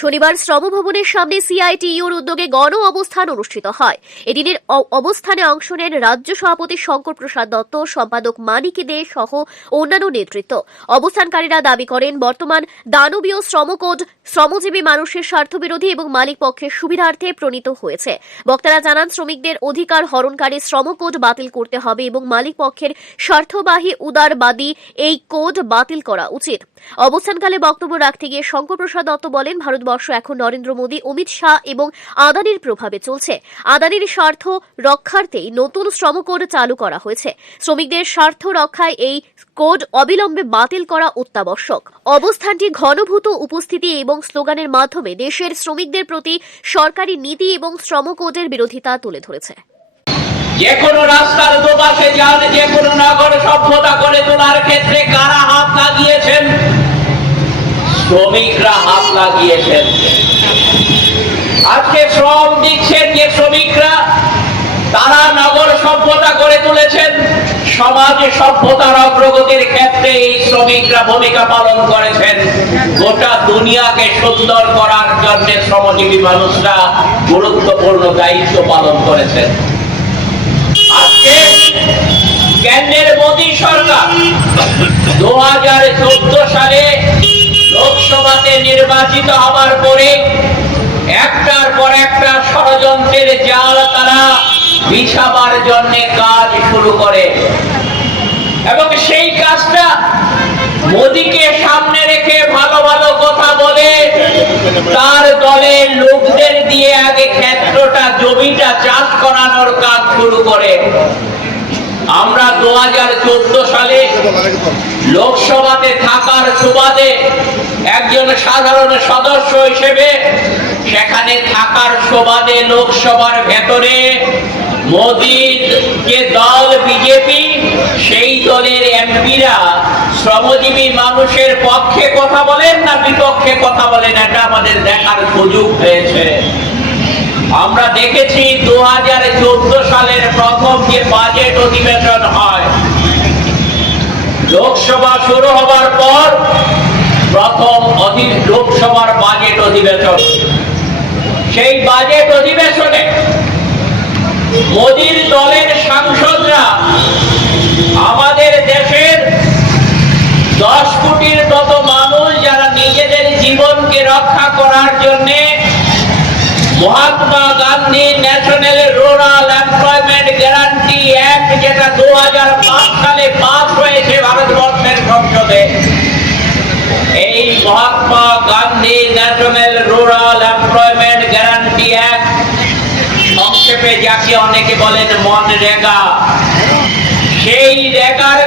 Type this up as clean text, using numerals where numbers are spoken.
শনিবার শ্রম ভবনের সামনে সিআইটিইউর উদ্যোগে গণ অবস্থান অনুষ্ঠিত হয়। এদিনের অবস্থানে অংশ নেন রাজ্য সভাপতি শঙ্কর প্রসাদ দত্ত, সম্পাদক মানিক দে সহ অন্যান্য নেতৃত্ব। অবস্থানকারীরা দাবি করেন, বর্তমান দানবীয় শ্রমকোড শ্রমজীবী মানুষের স্বার্থবিরোধী এবং মালিক পক্ষের সুবিধার্থে প্রণীত হয়েছে। বক্তারা জানান, শ্রমিকদের অধিকার হরণকারী শ্রমকোড বাতিল করতে হবে এবং মালিক পক্ষের স্বার্থবাহী উদারবাদী এই কোড বাতিল করা উচিত। অবস্থানকালে বক্তব্য রাখতে গিয়ে শঙ্কর প্রসাদ দত্ত বলেন, ভারতবর্ষ এখন নরেন্দ্র মোদী, অমিত শাহ এবং আদানির প্রভাবে চলছে। আদানির স্বার্থ রক্ষার্থেই নতুন শ্রম কোড চালু করা হয়েছে। শ্রমিকদের স্বার্থ রক্ষায় এই কোড অবিলম্বে বাতিল করা অত্যাবশ্যক। অবস্থানটি ঘনভূত উপস্থিতি এবং স্লোগানের মাধ্যমে দেশের শ্রমিকদের প্রতি সরকারি নীতি এবং শ্রম কোডের বিরোধিতা তুলে ধরেছে। যে কোনো রাস্তার দুপাশে যান, যে কোনো নগর সভ্যতা করে তোলার ক্ষেত্রে কারা হাত লাগিয়েছেন? শ্রমিকরা হাত লাগিয়েছেন। আজকে শ্রম দিচ্ছেন যে শ্রমিকরা, তারা নগর সভ্যতা করে তুলেছেন। সমাজ সভ্যতার অগ্রগতির ক্ষেত্রে এই শ্রমিকরা ভূমিকা পালন করেছেন। গোটা দুনিয়াকে সুন্দর করার জন্য শ্রমজীবী মানুষরা গুরুত্বপূর্ণ দায়িত্ব পালন করেছেন। আজকে কেন্দ্রের মোদী সরকার 2014 সালে লোকসভাতে নির্বাচিত হবার পরে একটার পর একটা ষড়যন্ত্রের জাল তারা বিছাবার জন্য কাজ শুরু করে এবং সেই কাজটা মোদীকে সামনে রেখে ভালো ভালো কথা বলে তার দলের লোকদের দিয়ে আগে ক্ষেত্রটা জমিটা চাষ করানোর কাজ শুরু করে। আমরা 2014 সালে লোকসভাতে থাকার সুবাদে একজন সাধারণ সদস্য হিসেবে সেখানে থাকার সুবাদে লোকসভার ভেতরে মোদীর যে দল বিজেপি, সেই দলের এমপিরা শ্রমজীবী মানুষের পক্ষে কথা বলেন না বিপক্ষে কথা বলেন, এটা আমাদের দেখার সুযোগ হয়েছে। আমরা দেখেছি 2014 সালের প্রথম যে বাজেট অধিবেশন হয়, লোকসভা শুরু হবার পর প্রথম লোকসভার বাজেট অধিবেশন, সেই বাজেট অধিবেশনে মোদীর দলের সাংসদরা আমাদের দেশের 10 কোটির মতো মানুষ যারা নিজেদের জীবনকে রক্ষা করার জন্য Mahatma Gandhi national rural employment guarantee act, যেটা 2005 সালে পাস হয়েছে ভারতবর্ষের সংসদে, এই Mahatma Gandhi national rural employment guarantee act, সংক্ষেপে যাকে অনেকে বলেন মনরেগা, সেই রেগার